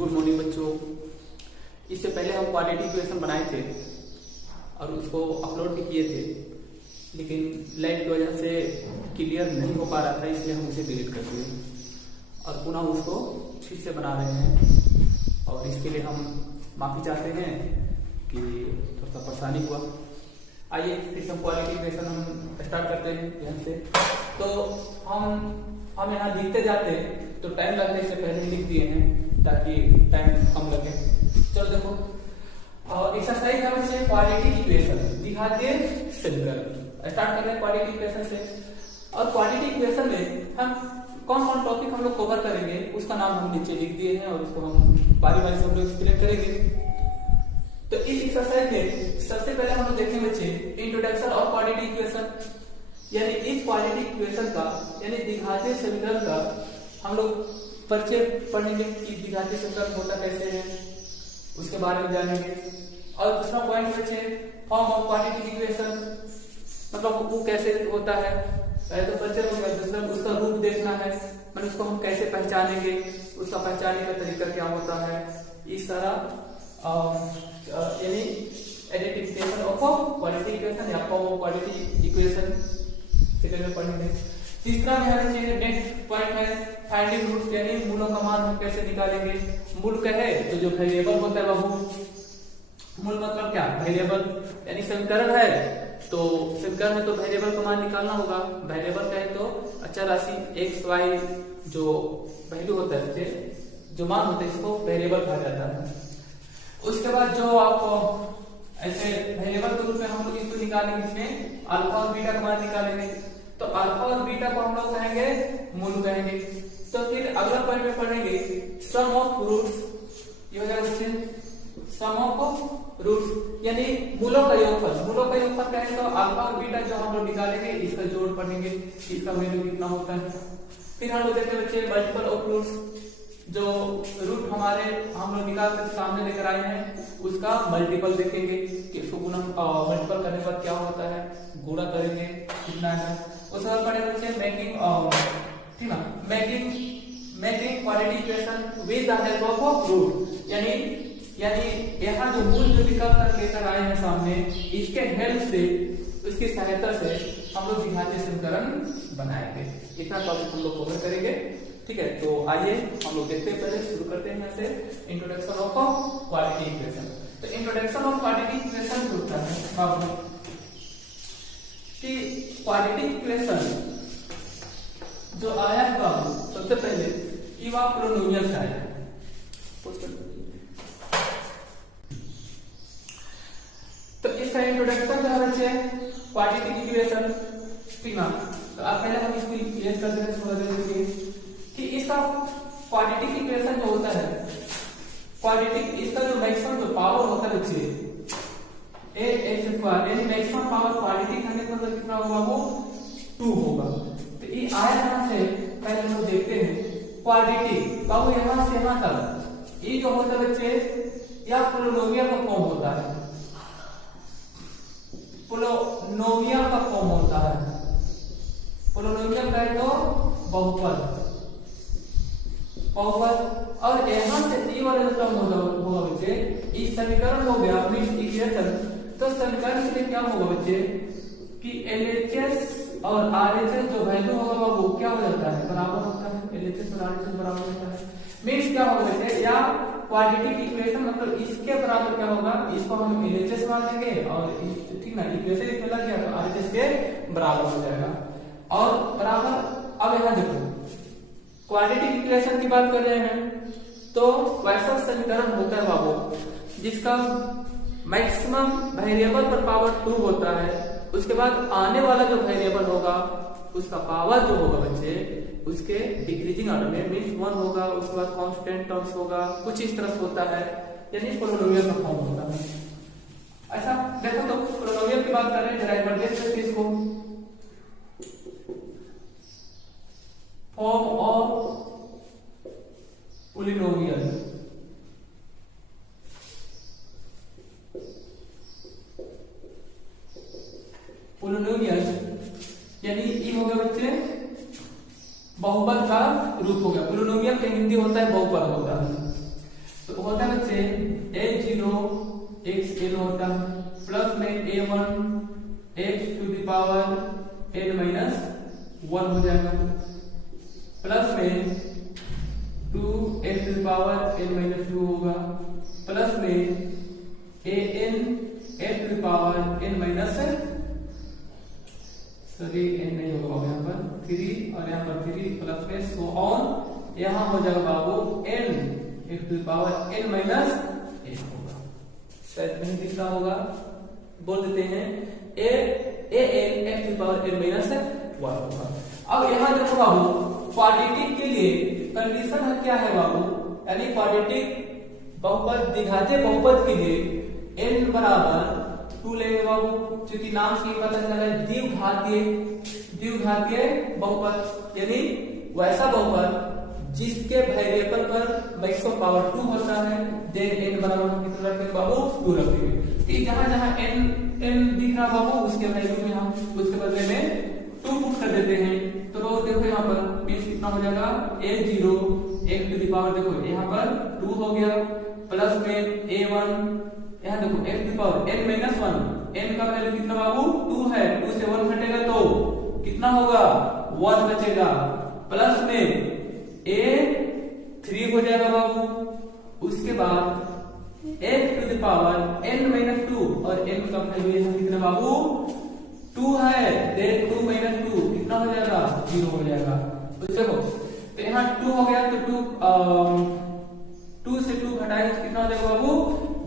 Good morning बच्चों। इससे पहले हम क्वाड्रेटिक इक्वेशन बनाए थे और उसको अपलोड भी किए थे, लेकिन लैग की वजह से क्लियर नहीं हो पा रहा था, इसलिए हम उसे डिलीट कर दिए और पुनः उसको फिर से बना रहे हैं। और इसके लिए हम माफी चाहते हैं कि थोड़ा सा परेशानी हुआ। आइए फिर से क्वाड्रेटिक इक्वेशन हम स्टार्ट करते हैं यहाँ से। तो हम यहाँ लिखते जाते तो टाइम लगता है, इससे पहले ही लिख दिए हैं ताकि टाइम कम लगे। चलो देखो, एक्सरसाइज है बच्चे क्वाड्रेटिक इक्वेशन द्विघातीय समीकरण। स्टार्ट कर रहे हैं क्वाड्रेटिक इक्वेशन से। और क्वाड्रेटिक इक्वेशन में हम कौन कौन टॉपिक हम लोग कवर करेंगे उसका नाम हम नीचे लिख दिए हैं और उसको हम बारी बारी से हम लोग एक्सप्लेन करेंगे। तो इस एक्सरसाइज में सबसे पहले हम लोग देखेंगे बच्चे इंट्रोडक्शन ऑफ क्वाड्रेटिक इक्वेशन, यानी इस क्वाड्रेटिक इक्वेशन का यानी द्विघातीय समीकरण का हम लोग परिचय पढ़ेंगे कि द्विघातीय समीकरण होता कैसे है, उसके बारे में जानेंगे। और दूसरा पॉइंट बच्चे फॉर्म ऑफ क्वाड्रेटिक इक्वेशन, मतलब वो कैसे होता है, पहले तो परिचय हो गया। दूसरा उसका रूप देखना है, मतलब उसको हम कैसे पहचानेंगे, उसका पहचानने का तरीका क्या होता है, इस सारा यानी आइडेंटिफिकेशन ऑफ क्वाड्रेटिक इक्वेशन या form of quadratic equation second में पढ़ेंगे। तीसरा में है नेक्स्ट पॉइंट है फाइंडिंग रूट्स, यानी मूलों का मान हम कैसे निकालेंगे। मूल कहे तो जो वेरिएबल होता है वह मूल मतलब क्या, वेरिएबल, यानी समीकरण है तो समीकरण में तो वेरिएबल का मान निकालना होगा। वेरिएबल कहे तो अचर राशि एक्स वाई जो वैल्यू होता है, जो मान होता है, इसको वेरिएबल कहा जाता है। उसके बाद जो आप ऐसे वेरिएबल के रूप में हम लोग इसको निकालेंगे, इसमें अल्फा और बीटा का मान निकालेंगे। तो अल्फा और बीटा को हम लोग कहेंगे मूल कहेंगे। तो फिर अगला पॉइंट में पढ़ेंगे सम ऑफ रूट्स, ये हो जाएगा सम ऑफ रूट्स, यानी मूलों का योगफल। मूलों का योगफल कहें तो अल्फा और बीटा जो हम लोग निकालेंगे इसका जोड़ पढ़ेंगे, इसका वैल्यू कितना होता है। फिर हम लोग देखते हैं बच्चे मल्टीपल ऑफ रूट्स, जो रूट हमारे हम लोग निकाल कर सामने लेकर आए हैं उसका मल्टीपल देखेंगे कि उसको गुणा मल्टीपल करने के बाद क्या होता है, गुणा करेंगे कितना है। उसके बाद पढ़ेंगे बच्चे मेकिंग, ठीक है, making quadratic equation with the help of root, यानी यहाँ जो मूल जो निकाल कर लेकर आए हैं सामने, इसके हेल्प से, उसकी सहायता से हम लोग द्विघातीय समीकरण बनाएंगे। इतना टॉपिक हम लोग कवर करेंगे, ठीक है। तो आइए हम लोग देखते हैं, पहले शुरू करते हैं यहाँ से इंट्रोडक्शन ऑफ क्वाड्रेटिक इक्वेशन। तो इंट्रोडक्शन ऑफ क्वाड्रेटिक इक्वेशन होता है बाबू कि क्वाड्रेटिक इक्वेशन जो आया है बाबू, सबसे पहले ये वह पोलिनोमियल से आया है। तो इसका इंट्रोडक्शन क्या बच्चे क्वाड्रेटिक इक्वेशन, ठीक ना। तो आप पहले हम इसको क्लियर कर देते हैं थोड़ा देर कि इसका क्वाड्रेटिक इक्वेशन जो होता है, क्वाड्रेटिक इसका जो मैक्सिमम जो पावर होता है बच्चे ए एक्स स्क्वायर, यानी मैक्सिमम पावर क्वाड्रेटिक करने का मतलब कितना होगा, वो 2 होगा। तो ये आया यहाँ से, पहले हम देखते हैं क्वाड्रेटिक बाबू यहाँ से यहाँ तक ये जो होता है बच्चे या पोलिनोमियल का फॉर्म होता है, पोलिनोमियल का फॉर्म होता है। पोलिनोमियल कहे तो बहुपद, और यहाँ से ई वाला जो टर्म होगा बच्चे, इस समीकरण हो गया मीन्स इक्वेशन। तो समीकरण के लिए क्या होगा बच्चे कि LHS और RHS जो वैल्यू होगा वो क्या हो जाता है, बराबर होता है। LHS और RHS बराबर होता है, मीन्स क्या होगा बच्चे, या क्वाड्रेटिक इक्वेशन मतलब इसके बराबर क्या होगा, इसको हम LHS मान लेंगे और ठीक ना, इक्वेशन इसमें लग गया तो RHS के बराबर हो जाएगा। और बराबर, अब यहाँ देखो क्वाड्रेटिक इक्वेशन की बात कर रहे हैं तो वैसा समीकरण होता है बाबू जिसका मैक्सिमम वेरिएबल पर पावर 2 होता है, उसके बाद आने वाला जो वेरिएबल होगा उसका पावर जो होगा बच्चे उसके डिक्रीजिंग ऑर्डर में मीन्स 1 होगा, उसके बाद कांस्टेंट टर्म्स होगा, कुछ इस तरह से होता है, यानी पोलिनोमियल का फॉर्म होता है। ऐसा देखो तो पोलिनोमियल की बात करें जरा एक बार देख सकते इसको, फॉर्म ऑफ पोलिनोमियल, पोलिनोमियल यानी ये हो गया बच्चे बहुपद का रूप हो गया। पोलिनोमियल का हिंदी होता है बहुपद होता है। 1 हो जाएगा, प्लस में 2x to the power n minus 2 होगा, प्लस में an x to the power n minus sorry n नहीं होगा यहाँ पर 3 और यहाँ पर 3 प्लस में सो ऑन, यहाँ हो जाएगा बाबू n x to the power n minus 1 होगा, शायद नहीं दिख रहा होगा, बोल देते हैं an x to the power n minus 1 होगा। अब यहाँ देखो बाबू क्वाड्रेटिक के लिए कंडीशन है क्या है बाबू, यानी क्वाड्रेटिक बहुपद द्विघातीय बहुपद के लिए n बराबर 2 लेंगे बाबू, क्योंकि नाम से पता चला है द्विघातीय बहुपद, यानी वैसा बहुपद जिसके वेरिएबल पर मैक्सिमम पावर 2 होता है, देन n बराबर कितना रखेंगे बाबू 2 रखेंगे। ठीक, जहां जहां n दिख रहा बाबू उसके वैल्यू में हम उसके बदले में 2 पुट कर देते हैं, तो बाबू देखो यहाँ पर मीन्स कितना हो जाएगा a0 x to the power, देखो यहाँ पर 2 हो गया, प्लस में a1, यहाँ देखो x to the power n minus 1, n का वैल्यू कितना बाबू 2 है, 2 से 1 घटेगा तो कितना होगा 1 बचेगा, प्लस में a3 हो जाएगा बाबू, उसके बाद x to the power n minus 2 और n का वैल्यू यहाँ कितना बाबू 2 है, देन 2 माइनस 2 कितना हो जाएगा 0 हो जाएगा। तो देखो तो यहाँ 2 हो गया, तो 2 से 2 घटाएंगे तो कितना हो जाएगा बाबू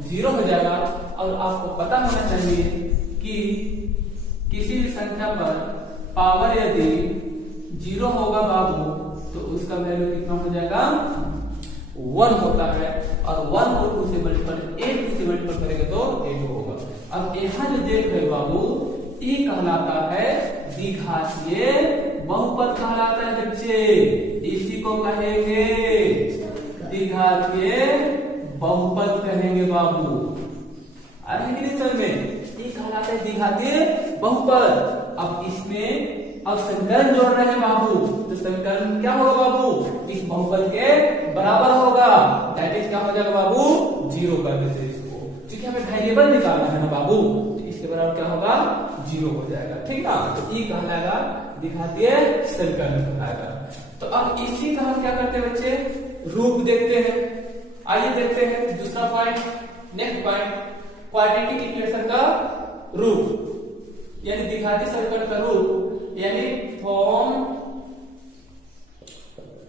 0 हो जाएगा। और आपको पता होना चाहिए कि किसी भी संख्या पर पावर यदि 0 होगा बाबू तो उसका वैल्यू कितना हो जाएगा 1 होता है, और 1 को 2 से मल्टीपल करेंगे तो 8 होगा। अब यहाँ जो देख रहे बाबू ये कहलाता है द्विघातीय बहुपद कहलाता है बच्चे, इसी को कहेंगे द्विघातीय बहुपद कहेंगे बाबू, अरे नहीं समझ में, ये कहलाता है द्विघातीय बहुपद। अब इसमें अब समीकरण जोड़ रहे हैं बाबू, तो समीकरण क्या होगा बाबू इस बहुपद के बराबर होगा, दैट इज क्या हो जाएगा बाबू 0 कर देते इसको, क्योंकि हमें वेरिएबल निकालना है ना बाबू, इसके बराबर क्या होगा 0 हो जाएगा, ठीक ना। तो ये कहलाएगा द्विघातीय समीकरण कहलाएगा। तो अब इसी का हम क्या करते हैं बच्चे रूप देखते हैं, आइए देखते हैं दूसरा point, next point quadratic equation का रूप, यानी द्विघातीय समीकरण का रूप, यानी form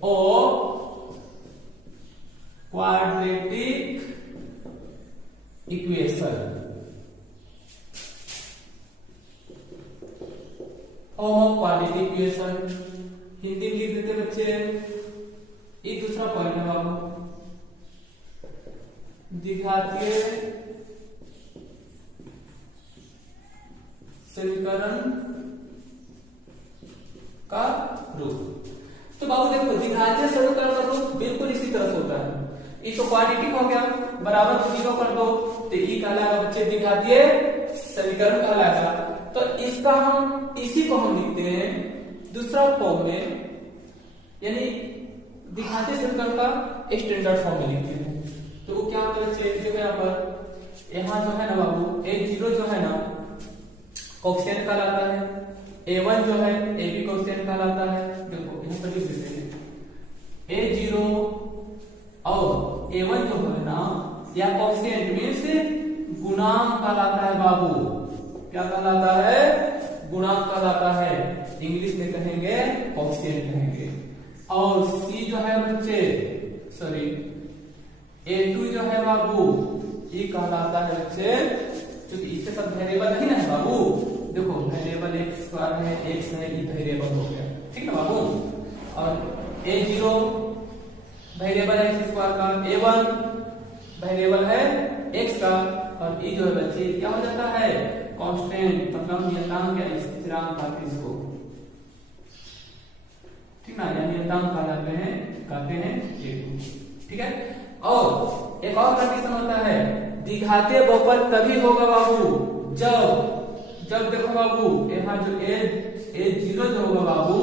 of quadratic equation, quadratic equation Hindi में लिख देते बच्चे। एक दूसरा पॉइंट है बाबू द्विघातीय समीकरण का रूप। तो बाबू देखो द्विघातीय समीकरण का रूप बिल्कुल इसी तरह से होता है, ये तो क्वाड्रेटिक हो गया, बराबर 0 कर दो तो ये कहलाएगा बच्चे द्विघातीय समीकरण कहलाएगा। तो इसका हम इसी को हम लिखते हैं दूसरा फॉर्म में, यानी द्विघातीय समीकरण का स्टैंडर्ड फॉर्म में लिखते हैं। तो वो क्या होता है बच्चे, देखो यहाँ जो है ना बाबू a0 जो है ना कोएफिशिएंट कहलाता है, a1 जो है a भी कोएफिशिएंट कहलाता है, देखो यहाँ पर लिख देते हैं a0 और a1 जो है ना या कोएफिशिएंट मींस गुणांक कहलाता है बाबू, क्या कहलाता है गुणांक कहलाता है, इंग्लिश में कहेंगे कोएफिशिएंट कहेंगे। और c जो है बच्चे सॉरी a2 जो है बाबू ये कहलाता है बच्चे, क्योंकि इससे सब वेरिएबल नहीं है बाबू, देखो वेरिएबल x स्क्वायर है x है, ये वेरिएबल हो गया, ठीक है बाबू। और a0 वेरिएबल है x स्क्वायर का, a1 वेरिएबल है x का, और ये जो है बच्चे क्या हो जाता है कांस्टेंट, मतलब नियतांक या स्थिरांक कहते हैं इसको, ठीक ना, या नियतांक कहते हैं a2, ठीक है। और एक और कंडीशन होता है द्विघातीय बहुपद तभी होगा बाबू जब देखो बाबू यहाँ जो a0 जो होगा बाबू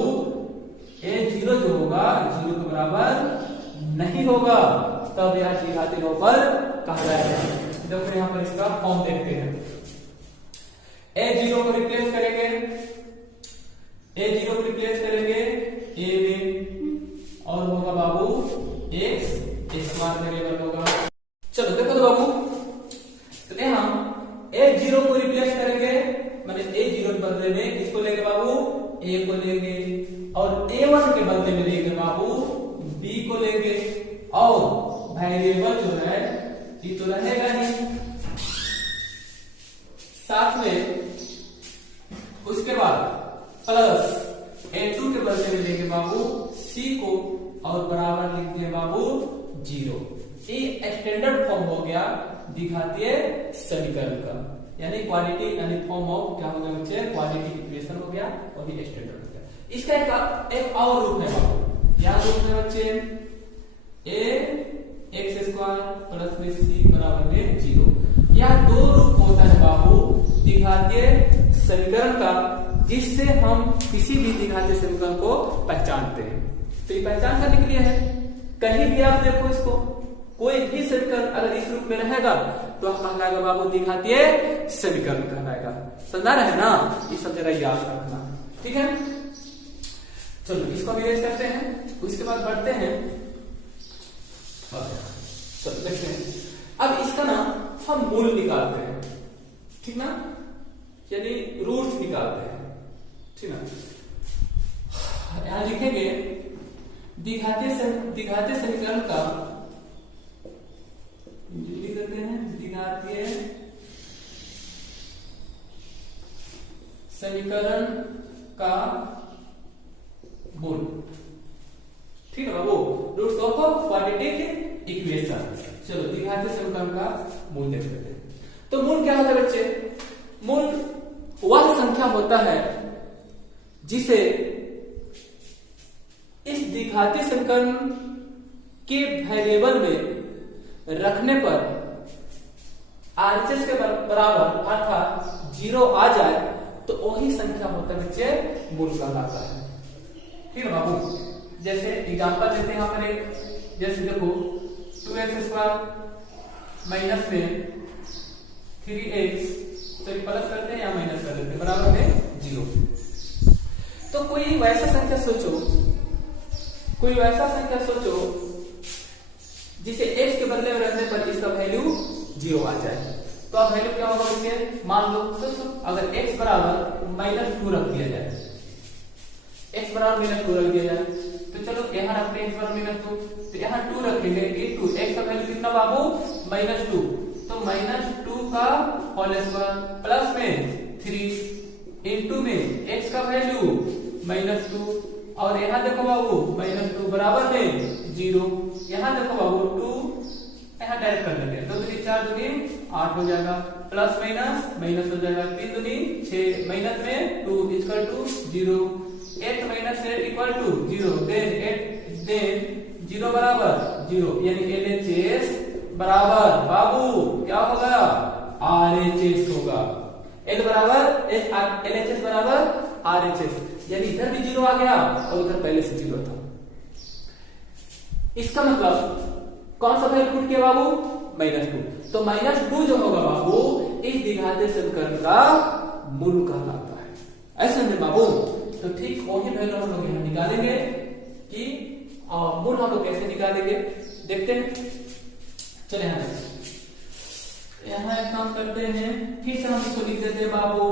a0 जो होगा 0 के बराबर नहीं होगा, तब यह द्विघातीय बहुपद कहा जाएगा। देखो यहाँ पर इसका फॉर्म देखते हैं, a0 को रिप्लेस करेंगे a0 को रिप्लेस करेंगे a में और होगा बाबू x स्क्वायर वेरिएबल होगा। चलो देखो तो बाबू, तो यहाँ a0 को रिप्लेस करेंगे, माने a0 के बदले में किसको लेंगे बाबू, a को लेंगे, और a1 के बदले में लेंगे बाबू b को लेंगे, और वेरिएबल जो है ये तो रहेगा नहीं, साथ में उसके बाद प्लस a2 के बदले में लेंगे बाबू c को, और बराबर लिख दिए बाबू 0। ये स्टैंडर्ड फॉर्म हो गया दिखातीय समीकरण का, यानी क्वालिटी यानी फॉर्म ऑफ क्या हो गया बच्चे, क्वालिटी इक्वेशन हो गया, और ये स्टैंडर्ड हो गया। इसका एक और रूप है बाबू, क्या रूप है बच्चे, a x स्क्वायर प्लस में c बराबर में 0। यह दो रूप होता है बाबू दिखातीय समीकरण का, जिससे हम किसी भी दिखातीय समीकरण को पहचानते हैं। तो ये पहचान करने के लिए है, कहीं भी आप देखो इसको, कोई भी समीकरण अगर इस रूप में रहेगा तो कहलाएगा बाबू दिखातीय समीकरण कहलाएगा। समझा रहे ना, ये सब जरा याद रखना, ठीक है। चलो इसको भी रेज करते हैं, उसके बाद बढ़ते हैं, चलो देखते हैं। अब इसका ना हम मूल निकालते हैं, ठीक ना, यानी रूट्स निकालते हैं, ठीक ना। यहां लिखेंगे दिखातीय समीकरण का, लिख देते हैं दिखातीय समीकरण का मूल, ठीक है बाबू, रूट्स ऑफ क्वाड्रेटिक इक्वेशन। चलो दिखातीय समीकरण का मूल देख लेते हैं। तो मूल क्या होता है बच्चे, मूल वह संख्या होता है जिसे इस दिखातीय समीकरण के वेरिएबल में रखने पर RHS के बराबर अर्थात 0 आ जाए तो वही संख्या होता है बच्चे मूल कहलाता है, ठीक है बाबू। जैसे एग्जांपल देते हैं यहाँ पर एक, जैसे देखो 2x स्क्वायर माइनस में 3x, तो प्लस करते हैं या माइनस कर देते हैं, बराबर में 0। तो कोई वैसा संख्या सोचो जिसे x के बदले में रखने पर इसका वैल्यू 0 आ जाए, तो अब वैल्यू क्या होगा बच्चे, मान लो अगर x बराबर -2 रख दिया जाए, x बराबर -2 रख दिया जाए, तो चलो यहाँ रखते हैं x बराबर -2, तो यहाँ 2 रखेंगे इनटू x का वैल्यू कितना बाबू, -2, तो -2 का होल स्क्वायर प्लस में 3 इनटू में x का वैल्यू -2, और यहाँ देखो बाबू -2 बराबर में 0, यहाँ देखो बाबू 2, यहाँ डायरेक्ट कर देते हैं, 2 दूनी 4 दूनी 8 हो जाएगा, प्लस माइनस हो जाएगा, 3 दूनी 6, माइनस में 2 equal to 0, 8 minus 8 equal to 0, then 0 बराबर 0, यानी LHS बराबर बाबू क्या होगा, RHS होगा, L बराबर LHS बराबर RHS, यानी इधर भी 0 आ गया और उधर पहले से 0 था। इसका मतलब कौन सा वैल्यू पुट किया बाबू, -2, तो -2 जो होगा बाबू इस दिखातीय समीकरण का मूल कहलाता है, ऐसे में बाबू। तो ठीक वही वैल्यू हम लोग यहाँ निकालेंगे कि मूल हम लोग कैसे निकालेंगे, देखते हैं। चले यहाँ एक काम करते हैं, फिर से हम इसको लिख देते हैं बाबू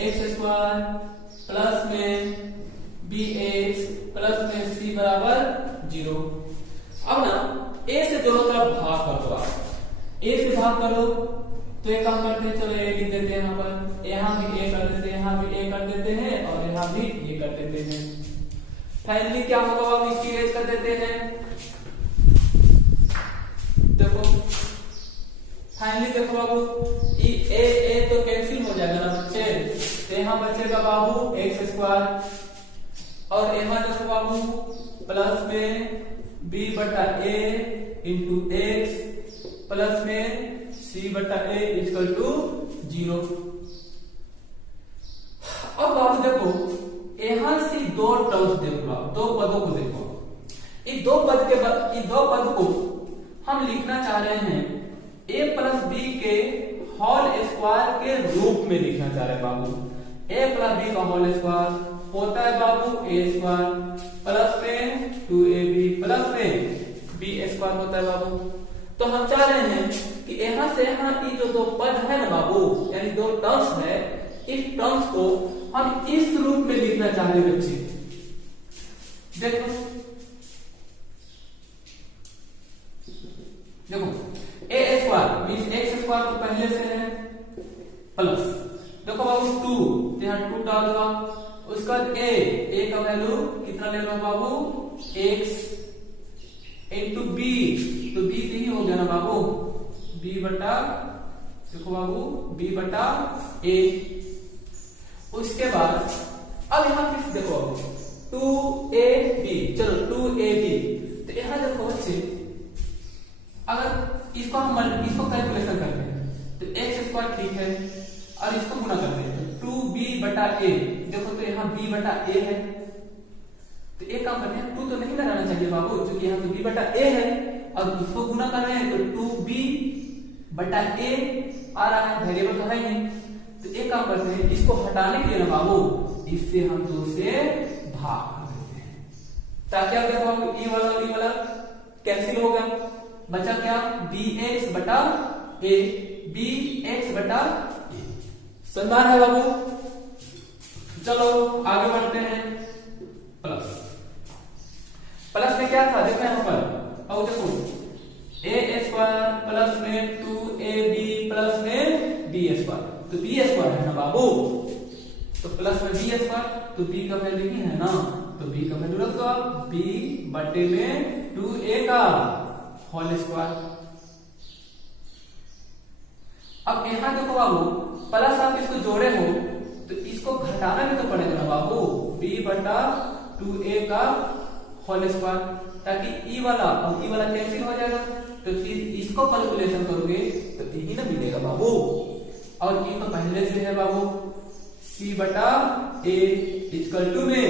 x स्क्वायर प्लस में bx प्लस में c बराबर 0। अब ना a से दोनों तरफ भाग कर दो, a से भाग करो तो एक काम करते हैं, चलो a लिख देते हैं यहाँ पर, यहाँ भी a कर देते हैं, यहाँ भी a कर देते हैं, और यहाँ भी a कर देते हैं। फाइनली क्या होगा बाबू, इसकी रेज कर देते हैं, देखो फाइनली देखो बाबू a तो कैंसिल हो जाएगा ना बच्चे, तो यहाँ बचेगा बाबू x स्क्वायर, और यहाँ देखो बाबू प्लस में b बटा a इंटू x प्लस में c बटा a इक्वल टू 0। अब बाबू देखो यहाँ से दो टर्म्स देखो, दो पदों को देखो, इस दो पद को हम लिखना चाह रहे हैं a प्लस b के होल स्क्वायर के रूप में लिखना चाह रहे हैं बाबू, a प्लस b का होल स्क्वायर होता है बाबू ए स्क्वायर प्लस में 2ab प्लस में b स्क्वायर होता है बाबू। तो हम चाह रहे हैं कि यहाँ से यहाँ की जो दो पद है ना बाबू, यानी दो टर्म्स है, इस टर्म्स को हम इस रूप में लिखना चाह रहे हैं बच्चे। देखो ए स्क्वायर मीन्स एक्स स्क्वायर तो पहले से है प्लस, देखो बाबू 2 यहाँ 2 डाल दो, उसका ए का वैल्यू कितना ले लो बाबू x इंटू बी, तो बी तो ही हो गया ना बाबू b बटा, देखो बाबू b बटा a। उसके बाद अब यहाँ फिर देखो 2ab, चलो 2ab, तो यहाँ देखो बच्चे अगर इसको कैलकुलेशन करते हैं तो एक्स स्क्वायर ठीक है और इसको गुना करते हैं तो 2b बटा a, देखो तो यहाँ b बटा a है, तो एक काम करते हैं 2 तो नहीं लगाना चाहिए बाबू क्योंकि यहाँ तो b बटा a है, और इसको गुना कर रहे हैं तो 2b बटा a आ रहा है, वेरिएबल तो है नहीं, तो एक काम करते हैं इसको हटाने के लिए ना बाबू इससे हम 2 से भाग कर देते हैं, ताकि आप देखो बाबू e वाला कैंसिल हो गया, बचा क्या bx बटा a, bx बटा a। समझ है बाबू। चलो आगे बढ़ते हैं। प्लस में क्या था देखो यहाँ पर, और देखो a स्क्वायर प्लस में 2ab प्लस में b स्क्वायर, तो b स्क्वायर है ना बाबू, तो प्लस में b स्क्वायर, तो b का वैल्यू ही है ना, तो b का वैल्यू रख दो b बटे में 2a का होल स्क्वायर। अब यहाँ देखो बाबू प्लस आप इसको जोड़े हो तो इसको घटाना भी तो पड़ेगा ना बाबू, b बटा 2a का होल स्क्वायर, ताकि e वाला और e वाला कैंसिल हो जाएगा, तो फिर इसको कैलकुलेशन करोगे तो यही ना मिलेगा बाबू, और e तो पहले से है बाबू c बटा a इक्वल टू में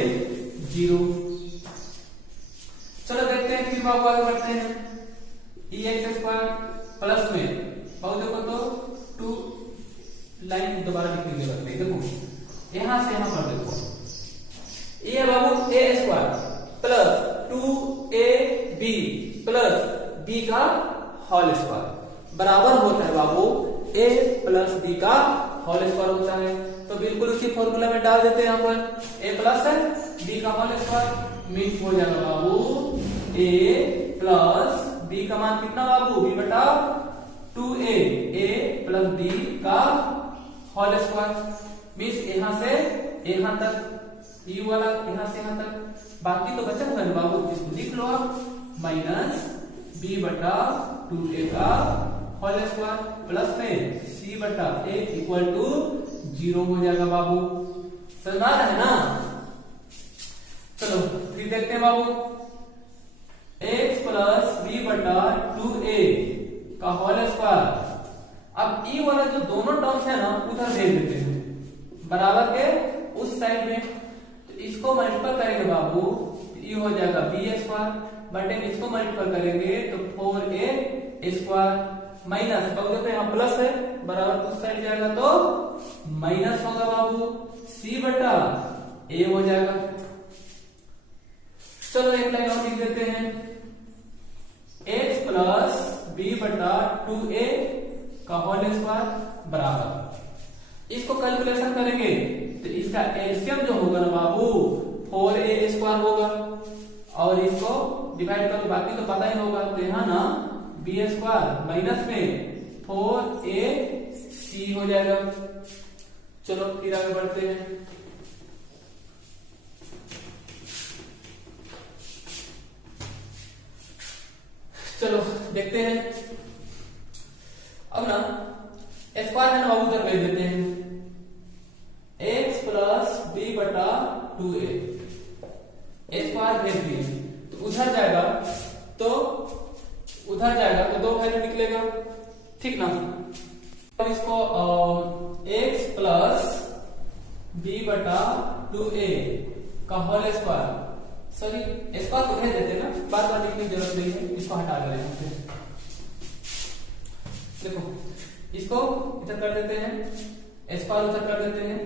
0। चलो देखते हैं फिर बाबू आगे बढ़ते हैं। एक्स स्क्वायर प्लस में बाबू देखो तो 2 लाइन दोबारा लिखने की जरूरत नहीं, देखो यहां से यहां पर देखो ये बाबू A square plus 2ab plus b का होल स्क्वायर बराबर होता है बाबू a प्लस b का होल स्क्वायर होता है, तो बिल्कुल उसी फॉर्मूला में डाल देते हैं यहाँ पर a प्लस है b का होल स्क्वायर मीन्स हो जाएगा बाबू a प्लस b का मान कितना बाबू b बटा 2a, a प्लस b का होल स्क्वायर मीन्स यहाँ से यहाँ तक u वाला यहाँ से यहाँ तक, बाकी तो बचा हुआ है बाबू, इसको लिख लो आप माइनस b बटा 2a का होल स्क्वायर प्लस में c बटा a इक्वल टू 0 हो जाएगा बाबू। समझ आ रहा है ना। चलो फिर देखते हैं बाबू x प्लस b बटा 2a का होल स्क्वायर। अब e वाला जो दोनों टर्म्स है ना उधर भेज देते हैं बराबर के उस साइड में, तो इसको मल्टीप्लाई करेंगे बाबू ये हो जाएगा b स्क्वायर बटे इसको मल्टीप्लाई करेंगे तो 4a स्क्वायर माइनस, अब देखो यहाँ प्लस है बराबर उस साइड जाएगा तो माइनस होगा बाबू c बटा a हो जाएगा। चलो एक लाइन और लिख देते हैं x प्लस b बटा 2a का होल स्क्वायर बराबर, इसको कैलकुलेशन करेंगे तो इसका एलसीएम जो होगा ना बाबू 4a स्क्वायर होगा, और इसको डिवाइड करो बाकी तो पता ही होगा, तो यहाँ ना b स्क्वायर माइनस में 4ac हो जाएगा। चलो फिर आगे बढ़ते हैं। चलो देखते हैं अब ना स्क्वायर है ना बाबू उधर भेज देते हैं x प्लस b बटा 2a स्क्वायर भेज दिए तो उधर जाएगा तो दो वैल्यू निकलेगा, ठीक ना। अब इसको x प्लस b बटा 2a का होल स्क्वायर, सॉरी स्क्वायर को भेज देते हैं ना, बार बार लिखने की जरूरत नहीं है, इसको हटा कर यहाँ से देखो इसको इधर कर देते हैं स्क्वायर उधर कर देते हैं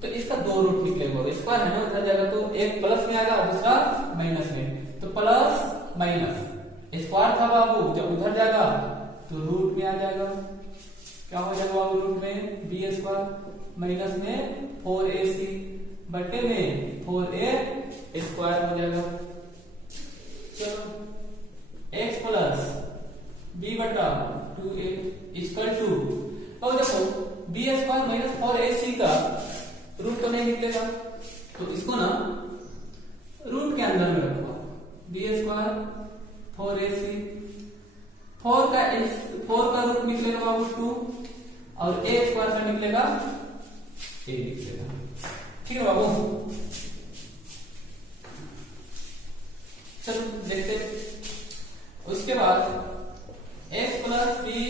तो इसका 2 रूट निकलेगा, स्क्वायर है ना उधर जाएगा तो एक प्लस में आएगा दूसरा माइनस में, तो प्लस माइनस स्क्वायर था बाबू, जब उधर जाएगा तो रूट में आ जाएगा, क्या हो जाएगा बाबू रूट में बी स्क्वायर माइनस में 4ac बटे में 4a स्क्वायर हो जाएगा। चलो x प्लस बी बटा 2a इक्वल टू, और देखो बी स्क्वायर माइनस 4ac का रूट तो नहीं निकलेगा तो इसको ना रूट के अंदर में रखो, बी स्क्वायर 4ac 4 का रूट निकलेगा बाबू 2 और a स्क्वायर का निकलेगा a निकलेगा, ठीक है बाबू। चलो देखते, उसके बाद x प्लस बी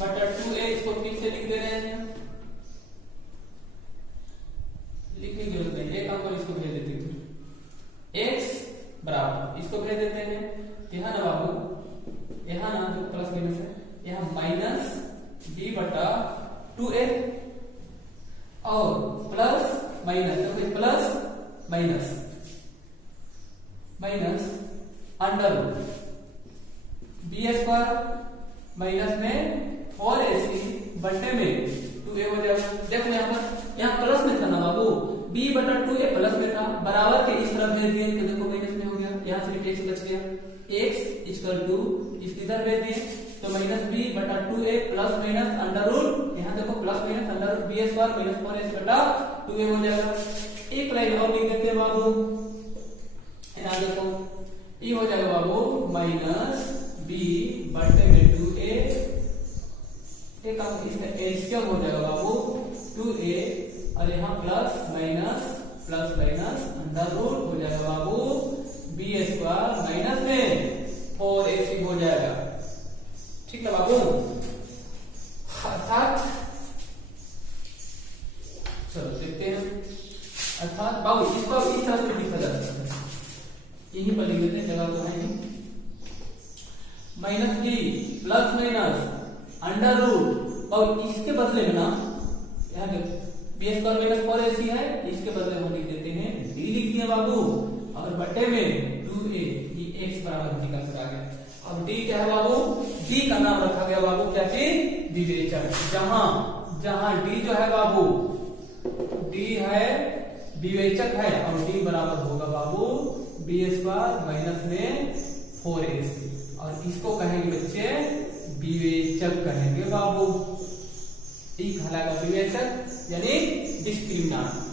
बटा 2a इसको फिर से लिख दे रहे हैं, लिखने की जरूरत नहीं, एक अंक इसको भेज देते हैं, x बराबर इसको भेज देते हैं, यहाँ ना बाबू यहाँ ना जो प्लस माइनस है यहाँ माइनस बी बटा 2a और प्लस माइनस, तो plus minus minus under root B square minus में 4ac बटे में 2a हो जाएगा। देखो यहाँ प्लस में था ना बाबू, b बटा 2a प्लस में था, बराबर के इस तरफ भेज दिए तो देखो माइनस में हो गया, यहाँ से x बच गया, x इक्वल टू इधर भेज दिए तो माइनस b बटा 2a plus minus under root, यहाँ देखो plus minus under root b square minus 4ac बटा 2a हो जाएगा। एक लाइन और लिख देते हैं बाबू, यहाँ देखो ये हो जाएगा बाबू माइनस b बटे में 2a, एक इसमें एलसीएम हो जाएगा बाबू 2a और यहाँ प्लस माइनस अंडर रूट हो जाएगा बाबू b स्क्वायर माइनस में 4ac हो जाएगा, ठीक है बाबू। अर्थात चलो देखते हैं, अर्थात बाबू इसको इस तरह से लिखा जाता है, यहीं पर लिख देते हैं, जगह तो है नहीं, minus B plus minus under root और इसके बदले में ना यहाँ देखो बी स्क्वायर माइनस 4ac है, इसके बदले हम लिख देते हैं डी लिख दिया बाबू और बटे में 2a, ये x बराबर निकल कर आ गया। अब d क्या है बाबू, d का नाम रखा गया बाबू क्या चीज, विवेचक, जहां d जो है बाबू d है विवेचक है और d बराबर होगा बाबू b स्क्वायर माइनस में 4ac और इसको कहेंगे बच्चे विवेचक कहेंगे बाबू, ये कहलाएगा विवेचक यानी डिस्क्रिमिनेंट।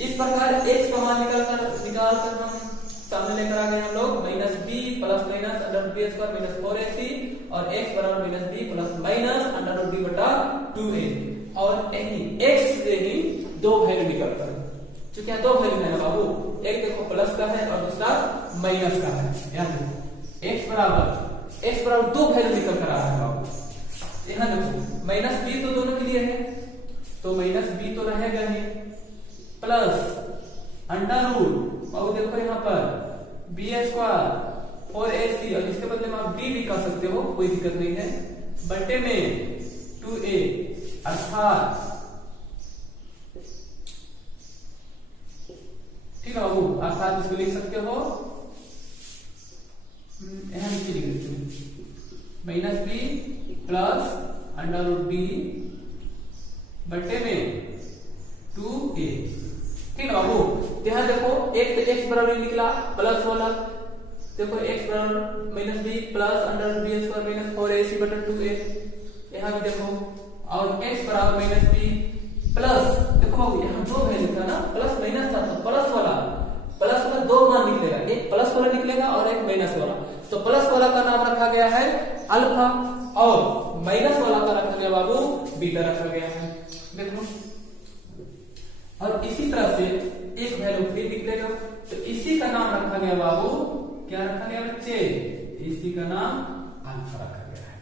इस प्रकार x का मान निकाल कर हम सामने लेकर आ गए हम लोग minus B plus minus under root B square minus 4ac और x बराबर minus B plus minus under root B बटा 2a और यही x से ही दो वैल्यू निकलता है, क्योंकि यहाँ दो वैल्यू है ना बाबू, एक देखो प्लस का है और दूसरा माइनस का है, यहाँ देखो x बराबर दो वैल्यू निकल कर आ रहा है बाबू, यहाँ देखो माइनस बी तो दोनों के लिए है तो माइनस बी तो रहेगा ही प्लस अंडर रूट और देखो यहाँ पर बी स्क्वायर 4ac और इसके बदले में आप b भी कर सकते हो, कोई दिक्कत नहीं है, बटे में 2a अर्थात, ठीक है बाबू, अर्थात इसको लिख सकते हो, यहाँ नीचे लिख देते हैं minus B plus under root B बटे में 2a, ठीक है बाबू। यहाँ देखो एक तो x बराबर निकला प्लस वाला, देखो x बराबर minus B plus under root B square minus 4ac बटा 2a, यहाँ भी देखो और x बराबर माइनस बी प्लस, देखो बाबू यहाँ दो वैल्यू था ना, प्लस माइनस था तो प्लस वाला दो मान निकलेगा, एक प्लस वाला निकलेगा और एक माइनस वाला, तो प्लस वाला का नाम रखा गया है अल्फा और माइनस वाला का रखा गया बाबू बीटा रखा गया है, देखो। और इसी तरह से एक वैल्यू फिर निकलेगा तो इसी का नाम रखा गया बाबू, क्या रखा गया बच्चे, इसी का नाम अल्फा रखा गया है,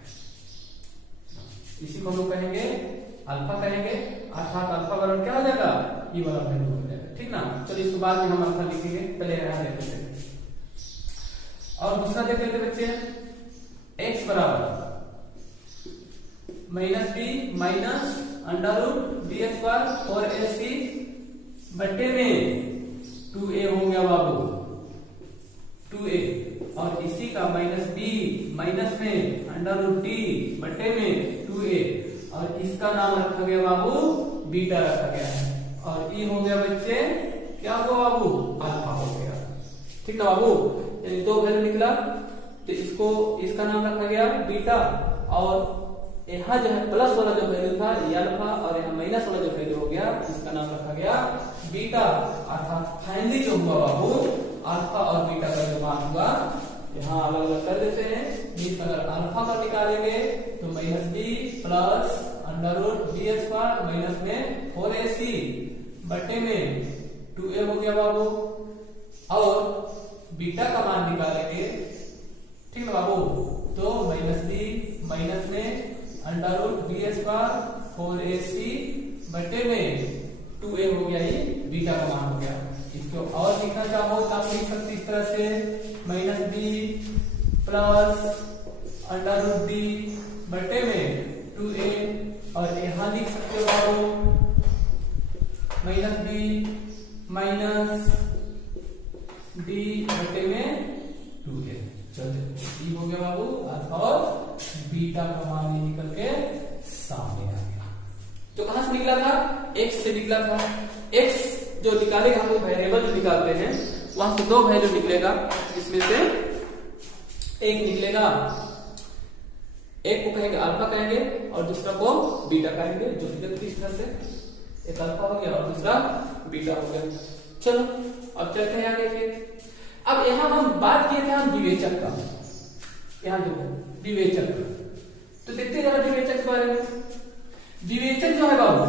इसी को हम लोग कहेंगे अल्फा कहेंगे, अर्थात अल्फा बराबर क्या हो जाएगा, ये वाला वैल्यू हो जाएगा, ठीक ना। चलिए इसके बाद में हम अल्फा लिखेंगे, पहले यहाँ देख लेते हैं और दूसरा देख लेते बच्चे, x बराबर minus B minus under root B square 4ac बट्टे में 2a हो गया बाबू 2a, और इसी का माइनस b माइनस में अंडर रूट d बट्टे में 2a, और इसका नाम रखा गया बाबू बीटा रखा गया है, और ये हो गया बच्चे क्या हुआ बाबू अल्फा हो गया। ठीक है बाबू, दो वैल्यू निकला तो इसको इसका नाम रखा गया बीटा, और यहाँ जो है प्लस वाला जो वैल्यू था ये अल्फा, और यहाँ माइनस वाला जो वैल्यू हो गया इसका नाम रखा गया बीटा। अर्थात फाइनली जो हुआ बाबू अल्फा और बीटा का जो मान हुआ यहाँ अलग अलग कर देते हैं। मीन्स अगर अल्फा का निकालेंगे तो minus B plus under root B square minus में 4ac बटे में 2a हो गया बाबू, और बीटा का मान निकालेंगे ठीक है बाबू तो माइनस बी माइनस में under root B square 4ac बटे में 2a हो गया, ये बीटा का मान हो गया। इसको और लिखना चाहो तो आप लिख सकते इस तरह से minus B plus under root B बटे में 2a, और यहां लिख सकते हो बाबू माइनस बी माइनस डी बटे में 2a। चलो हो गया बाबू अल्फा और बीटा का मान निकल के सामने आ गया। तो कहां से निकला था? x से निकला था। x जो निकालेगा हम लोग वेरिएबल जो निकालते हैं वहां से दो वैल्यू निकलेगा, इसमें से एक निकलेगा, एक को कहेंगे अल्फा कहेंगे और दूसरा को बीटा कहेंगे, जो निकलती इस तरह से एक अल्फा हो गया और दूसरा बीटा हो गया। चलो अब चलते हैं आगे फिर। अब यहां हम बात किए थे हम विवेचक का, यहां जो विवेचक, तो देखते हैं जरा विवेचक के बारे में। विवेचक जो है बाबू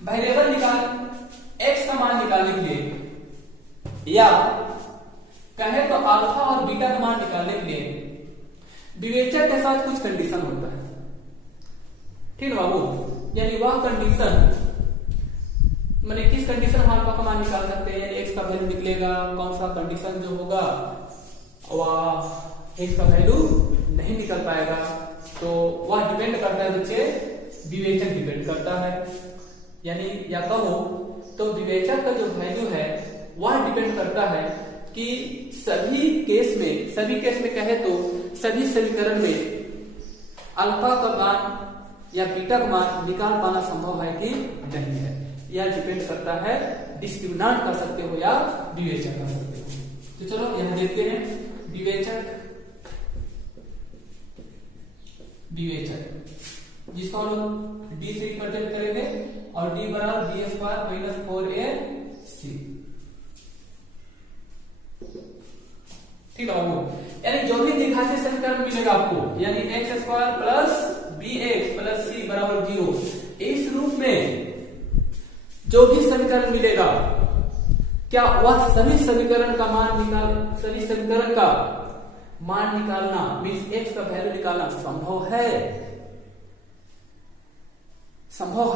वेरिएबल निकाल x का मान निकालने के लिए या कहे तो अल्फा और बीटा का मान निकालने के लिए विवेचक के साथ कुछ कंडीशन होता है, ठीक है बाबू। यानी वह कंडीशन मैंने किस कंडीशन हम अल्फा का मान निकाल सकते हैं, यानी x का वैल्यू निकलेगा, कौन सा कंडीशन जो होगा वह x का वैल्यू नहीं निकल पाएगा, तो वह डिपेंड करता है बच्चे, विवेचक डिपेंड करता है। यानी या कहो तो विवेचक का जो वैल्यू है वह डिपेंड करता है कि सभी केस में कहे तो सभी समीकरण में अल्फा का मान या बीटा का मान निकाल पाना संभव है कि नहीं है, यह डिपेंड करता है डिस्क्रिमिनेंट कर सकते हो या विवेचक कर सकते हो। तो चलो यहां देखते हैं विवेचक जिसको हम लोग d से रिप्रेजेंट करेंगे, और d बराबर b स्क्वायर माइनस 4ac, ठीक है बाबू। यानी जो भी द्विघातीय समीकरण मिलेगा आपको, यानी x square plus bx plus c बराबर 0, इस रूप में जो भी समीकरण मिलेगा क्या वह सभी समीकरण का मान निकालना मीन्स x का वैल्यू निकालना संभव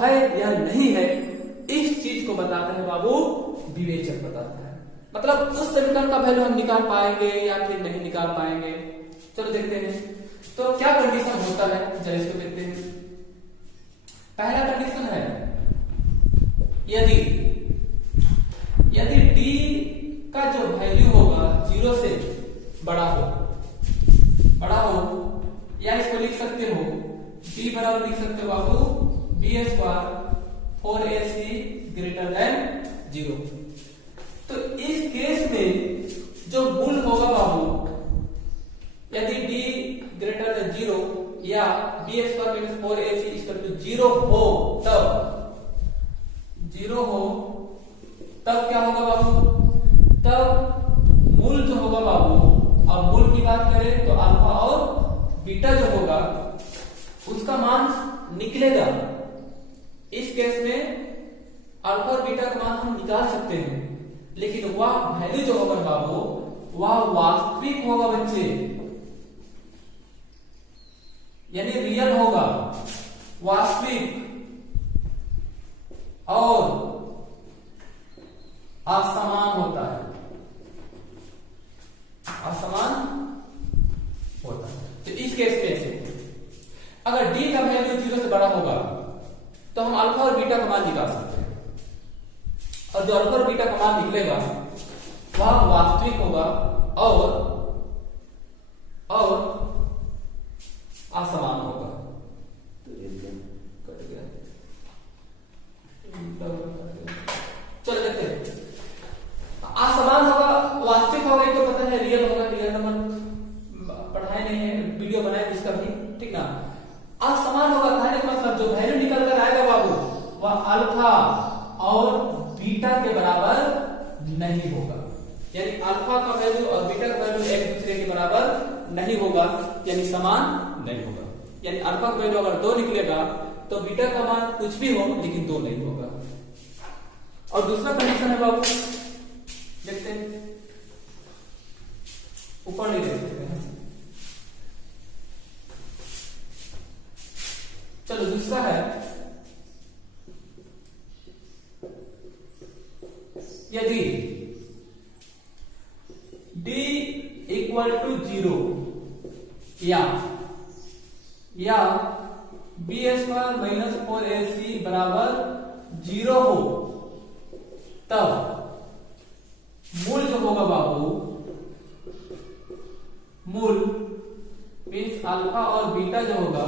है या नहीं है, इस चीज को बताता है बाबू विवेचक बताता है। मतलब उस समीकरण का वैल्यू हम निकाल पाएंगे या फिर नहीं निकाल पाएंगे। चलो देखते हैं तो क्या कंडीशन होता है, जरा इसको देखते हैं। पहला कंडीशन है यदि d का जो वैल्यू होगा 0 से बड़ा हो या इसको लिख सकते हो d बराबर लिख सकते हो बाबू b square 4ac greater than 0। तो इस केस में जो मूल होगा बाबू, यदि d ग्रेटर देन 0 या b square minus 4ac equal to 0 हो, तब क्या होगा बाबू, तब मूल जो होगा बाबू, अब मूल की बात करें तो अल्फा और बीटा जो होगा उसका मान निकलेगा। इस केस में अल्फा और बीटा का मान हम निकाल सकते हैं, लेकिन वह वैल्यू जो होगा बाबू वह वास्तविक होगा बच्चे, यानी रियल होगा, वास्तविक और असमान होता है, असमान होता है। तो इस केस में ऐसे अगर डी का वैल्यू 0 से बड़ा होगा तो हम अल्फा और बीटा का मान निकाल सकते हैं, और जो अल्फा और बीटा का मान निकलेगा वह वास्तविक होगा और असमान होगा। तो ये कट गया, चलो देखते हैं। असमान होगा, वास्तविक होगा, ये तो पता है, रियल होगा, रियल नंबर पढ़ाए नहीं है, वीडियो बनाए जिसका भी, ठीक ना। असमान होगा कहने का मतलब जो वैल्यू निकल कर आएगा बाबू वह अल्फा और बीटा के बराबर नहीं होगा, यानी अल्फा का वैल्यू और बीटा का वैल्यू एक दूसरे के बराबर नहीं होगा, यानी समान नहीं होगा। यानी अल्फा का वैल्यू अगर 2 निकलेगा तो बीटा का मान कुछ भी हो लेकिन 2 नहीं होगा। और दूसरा कंडीशन है बाबू, देखते हैं, ऊपर नहीं देखते हैं, चलो दूसरा है, यदि d = 0 या b² - 4ac बराबर 0 हो, तब मूल जो होगा बाबू, मूल मीन्स अल्फा और बीटा जो होगा,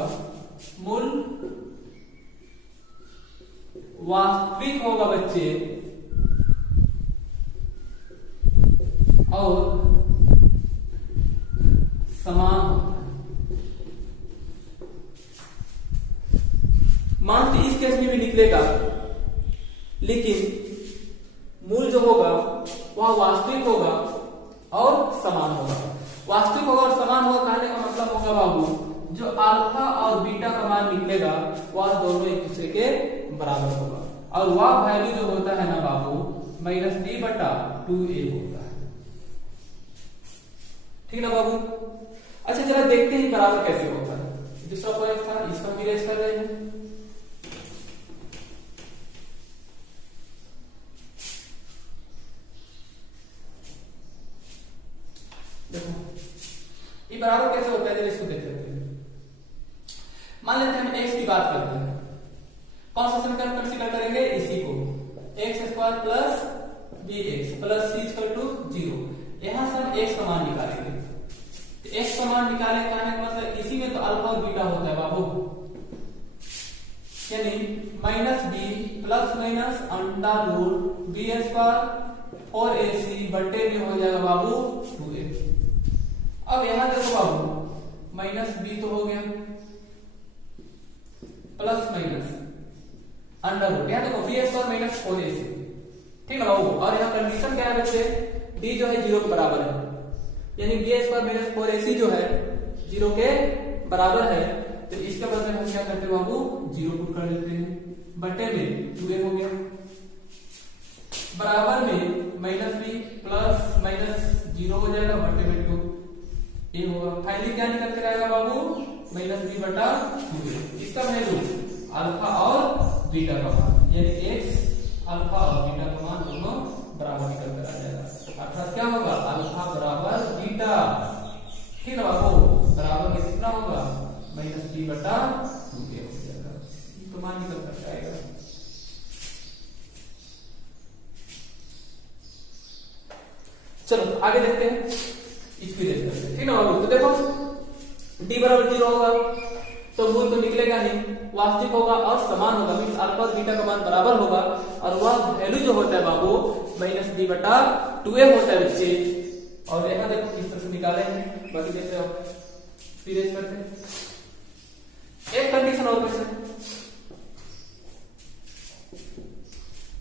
मूल वास्तविक होगा बच्चे और समान होता है। मान तो इस केस में भी निकलेगा, लेकिन मूल जो होगा वह वास्तविक होगा और समान होगा। वास्तविक होगा और समान होगा कहने का मतलब होगा बाबू जो अल्फा और बीटा का मान निकलेगा वह दोनों एक दूसरे के बराबर होगा, और वह वैल्यू जो होता है ना बाबू -d/2a होता है, ठीक ना बाबू। अच्छा जरा देखते हैं बराबर कैसे होता है। दूसरा पॉइंट था, इसका भी रेस कर रहे हैं। देखो ये बराबर कैसे होता है, इसको देख लेते हैं। मान लेते हैं हम x की बात करते हैं, कौन सा समीकरण कंसीडर करेंगे, इसी को, x² plus bx plus c = 0। यहां से हम x का मान निकालेंगे, तो x का मान निकाले कहने का मतलब इसी में तो अल्फा और बीटा होता है बाबू, यानी -b ± √b² 4ac बट्टे में हो जाएगा बाबू 2a। अब यहां देखो बाबू -b तो हो गया, प्लस माइनस √ यहां देखो b² - 4ac, ठीक है बाबू। और यहाँ कंडीशन क्या है बच्चे, d जो है 0 के बराबर है, यानी b² - 4ac जो है 0 के बराबर है, तो इसके बदले हम क्या करते हैं बाबू 0 पुट कर देते हैं, बटे में 2a हो गया, बराबर में -b प्लस माइनस 0 हो जाएगा, बटे में 2a होगा। फाइनली क्या निकल कर आएगा बाबू -b/2a। इसका वैल्यू अल्फा और बीटा का मान, यानी x अल्फा और बीटा का मान दोनों बराबर निकल कर आ जाएगा, अर्थात क्या होगा अल्फा बराबर बीटा, ठीक है बाबू, बराबर में कितना होगा -b/2a हो जाएगा, तो मान निकल कर आएगा। चलो आगे देखते हैं, इसकी देख करते हैं, ठीक है बाबू। तो देखो d = 0 होगा तो मूल तो निकलेगा नहीं, वास्तविक होगा और समान होगा, मींस अल्फा और बीटा का मान बराबर होगा, और वह वैल्यू जो होता है बाबू -b/2a होता है बच्चे। और यहाँ देखो किस तरह से निकाले हैं, बाकी देखते हैं, फिर करते हैं। एक कंडीशन और क्वेश्चन,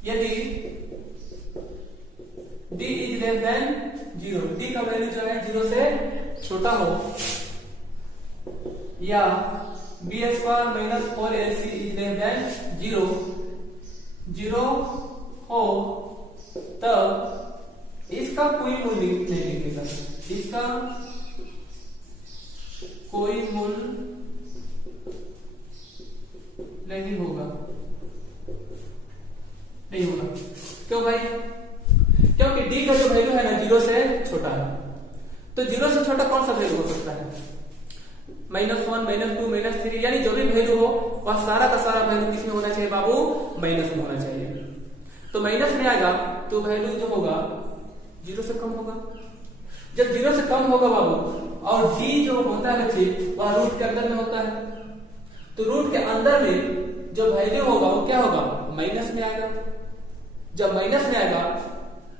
यदि d > 0, d का वैल्यू जो है 0 से छोटा हो, या b² - 4ac > 0 हो, तब इसका कोई मूल्य नहीं निकलेगा, इसका कोई मूल्य नहीं होगा, नहीं होगा। क्यों भाई, क्योंकि d का जो वैल्यू है ना 0 से छोटा है, तो 0 से छोटा कौन सा वैल्यू हो सकता है, -1, -2, -3, यानी जो भी वैल्यू हो वह सारा का सारा वैल्यू किसमें होना चाहिए बाबू, माइनस में होना चाहिए। तो माइनस में आएगा तो वैल्यू जो होगा 0 से कम होगा। जब 0 से कम होगा बाबू और d जो होता है बच्चे वह रूट के अंदर में होता है, तो रूट के अंदर में जो वैल्यू होगा वो क्या होगा, माइनस में आएगा। जब माइनस में आएगा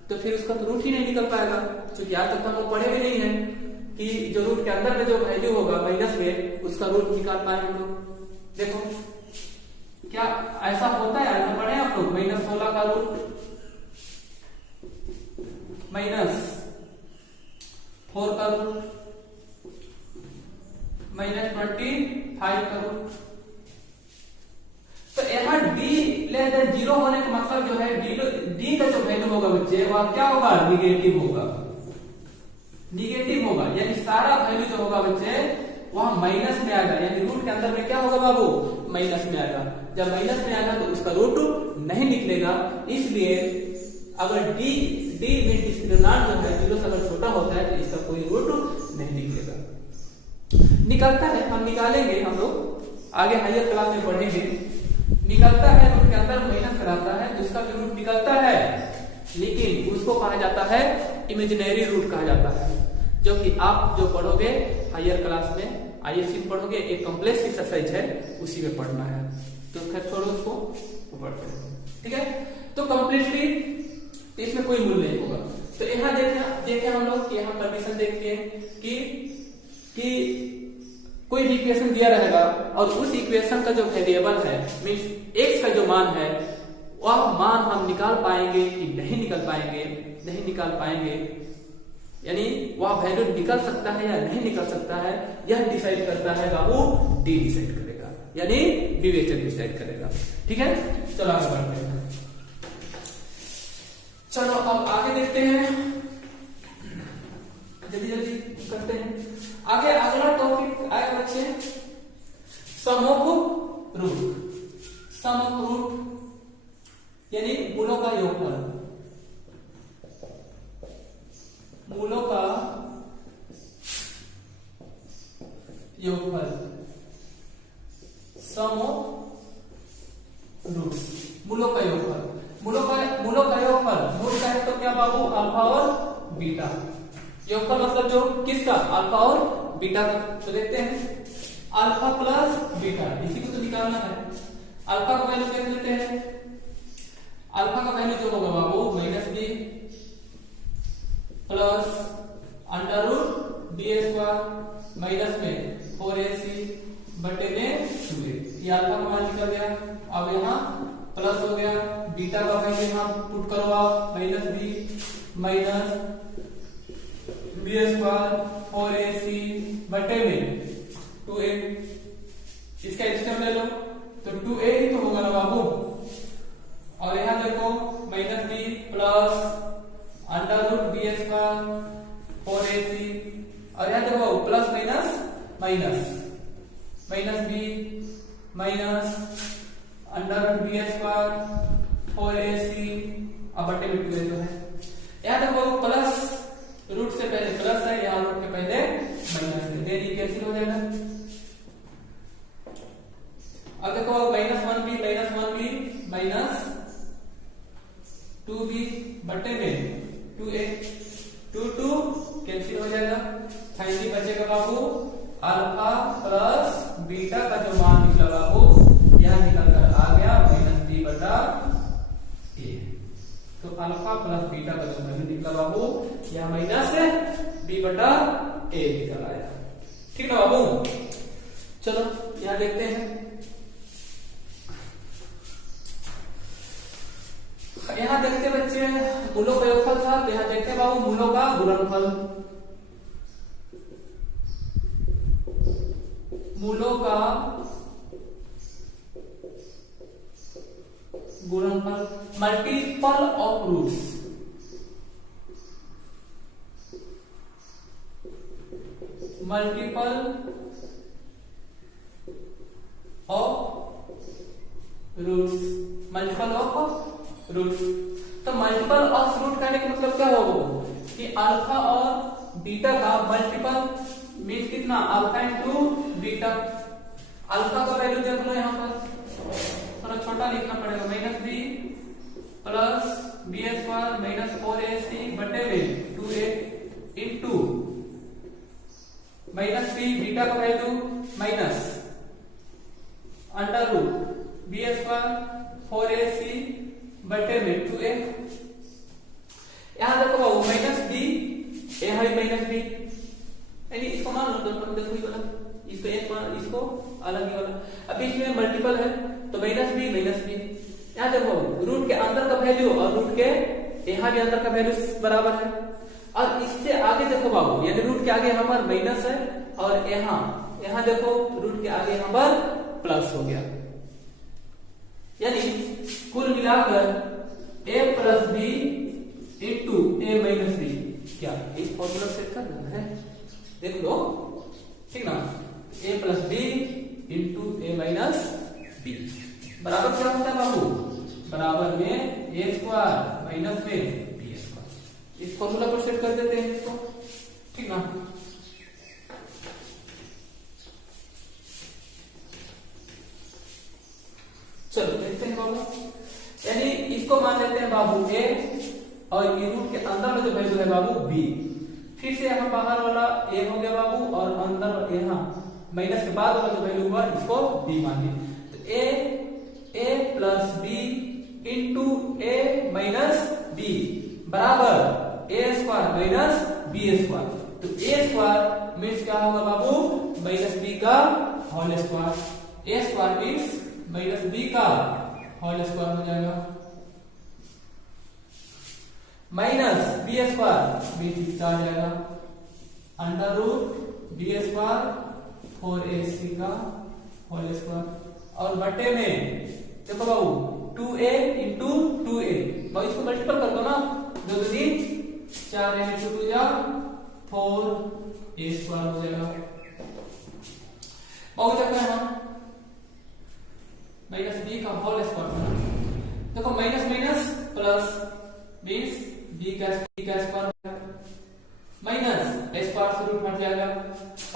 तो फिर उसका तो रूट ही नहीं निकल पाएगा, क्योंकि आज तक हम लोग पढ़े भी नहीं है कि जो रूट के अंदर में जो वैल्यू होगा माइनस में उसका रूट निकाल पाए हम लोग। देखो क्या ऐसा होता है, ऐसा पढ़े आप लोग, -16 का रूट -4 का रूट -25 का रूट। तो यहाँ d लेस देन 0 होने का मतलब जो है d का जो वैल्यू होगा बच्चे वह क्या होगा, निगेटिव होगा, निगेटिव होगा। यानी सारा वैल्यू जो होगा बच्चे वह माइनस में आएगा, यानी रूट के अंदर में क्या होगा बाबू, माइनस में आएगा। जब माइनस में आएगा तो उसका रूट नहीं निकलेगा। इसलिए अगर d में डिस्क्रिमिनेंट जो है 0 से अगर छोटा होता है तो इसका कोई रूट नहीं निकलेगा। निकलता है, हम निकालेंगे, हम लोग आगे हायर क्लास में पढ़ेंगे। निकलता है रूट के अंदर माइनस कराता है तो उसका भी रूट निकलता है, लेकिन उसको कहा जाता है इमेजिनरी रूट कहा जाता है, जो कि आप जो पढ़ोगे हायर क्लास में आईएससी में पढ़ोगे, एक कॉम्प्लेक्स एक्सरसाइज है उसी में पढ़ना है। तो खैर छोड़ो उसको, पढ़ते हैं, ठीक है। तो कंप्लीटली इसमें कोई मूल्य नहीं होगा। तो यहाँ देखें हम लोग यहाँ परमिशन देखते हैं कि कोई भी इक्वेशन दिया रहेगा और उस इक्वेशन का जो वेरिएबल है मींस एक्स का जो मान है वह मान हम निकाल पाएंगे कि नहीं निकाल पाएंगे, नहीं निकाल पाएंगे, यानी वह वैल्यू निकल सकता है या नहीं निकल सकता है, यह डिसाइड करता है बाबू डी डिसाइड करेगा, यानी विवेचन डिसाइड करेगा। ठीक है, चलो आगे बढ़ते हैं। चलो अब आगे देखते हैं, जल्दी जल्दी करते हैं आगे। अगला टॉपिक आएगा बच्चे sum of root. Sum of root यानी मूलों का योगफल, मूलों का योगफल, सम ऑफ रूट, मूलों का योगफल। मूलों का योगफल, मूल का है तो क्या बाबू, अल्फा और बीटा। योगफल मतलब जो किसका, अल्फा और बीटा का। तो देखते हैं अल्फा प्लस बीटा, इसी को तो निकालना है। अल्फा का वैल्यू देख लेते हैं। अल्फा का वैल्यू जो होगा बाबू -b plus under root D square minus में 4ac बटे में 2a। ये अल्फा का मान निकल गया। अब यहाँ प्लस हो गया, बीटा का वैल्यू यहाँ पुट करो आप -b minus b square 4ac बटे में 2a। इसका एलसीएम ले लो तो 2a ही तो होगा ना बाबू। और यहाँ देखो -b plus under root b square 4ac, और यहाँ देखो plus minus b minus under root b square 4ac अब बटे में 2a जो है। यहाँ देखो प्लस रूट से पहले प्लस है, यहाँ रूट के पहले माइनस है, देन ये कैंसिल हो जाएगा। अब देखो -1b माइनस 2b बटे में 2a, 2 कैंसिल हो जाएगा। फाइनली बचेगा बाबू अल्फा प्लस बीटा का जो मान निकला बाबू यह निकल कर आ गया -b बटा a। तो अल्फा प्लस बीटा का जो वैल्यू निकला बाबू यह -b बटा a निकल आया। ठीक है बाबू, चलो यहां देखते हैं। यहाँ देखते बच्चे मूलों का योगफल था, तो यहाँ देखते बाबू मूलों का गुणनफल। मूलों का गुणनफल, multiple of roots, multiple of roots, multiple of root. तो मल्टीपल ऑफ रूट करने का मतलब क्या होगा कि अल्फा और बीटा का मल्टीपल मीन्स कितना, अल्फा इंटू बीटा। अल्फा का वैल्यू देख लो यहाँ पर, थोड़ा छोटा लिखना पड़ेगा, minus B plus B square minus 4ac बटे में 2a into minus B, beta का value minus under root B square 4ac बटे में 2a। यहां देखो बाबू माइनस बी, ए है माइनस बी, यानी इसको मान लो, देखो ये वाला, इसको एक मान, इसको अलग ही वाला, अब बीच में मल्टीपल है तो माइनस बी। यहाँ देखो रूट के अंदर का वैल्यू और रूट के यहाँ भी अंदर का वैल्यू बराबर है, और इससे आगे देखो बाबू, यानी रूट के आगे यहाँ पर माइनस है और यहाँ देखो रूट के आगे यहाँ पर प्लस हो गया, यानी कुल मिलाकर a plus B into A minus B, क्या इस फॉर्मूला सेट कर देना है, देख लो ठीक ना, a plus B into A minus B बराबर क्या होता है बाबू, बराबर में ए स्क्वायर माइनस में बी स्क्वायर। इस फॉर्मूला पर सेट कर देते हैं इसको, ठीक ना। चलो देखते हैं बाबू, यानी इसको मान लेते हैं बाबू ए, और ये रूट के अंदर में जो वैल्यू है बाबू बी, फिर से यहाँ बाहर वाला ए हो गया बाबू, और अंदर यहाँ माइनस के बाद वाला जो वैल्यू हुआ इसको बी मानिए, तो ए plus B into A minus B बराबर ए स्क्वायर माइनस बी स्क्वायर। तो ए स्क्वायर मीन्स क्या होगा बाबू, माइनस बी का होल स्क्वायर, ए स्क्वायर मीन्स माइनस बी का होल स्क्वायर हो जाएगा, माइनस बी स्क्वायर मीन्स आ जाएगा under root B square 4ac का होल स्क्वायर, और बटे में देखो बाबू 2a इंटू 2a, भाई इसको मल्टीपल कर दो ना, 2 2 4 इंटू 2 जा 4a स्क्वायर हो जाएगा। बहुत अच्छा है ना, माइनस बी का होल स्क्वायर, देखो minus minus plus means B का स्क्वायर माइनस स्क्वायर से रूट हट जाएगा,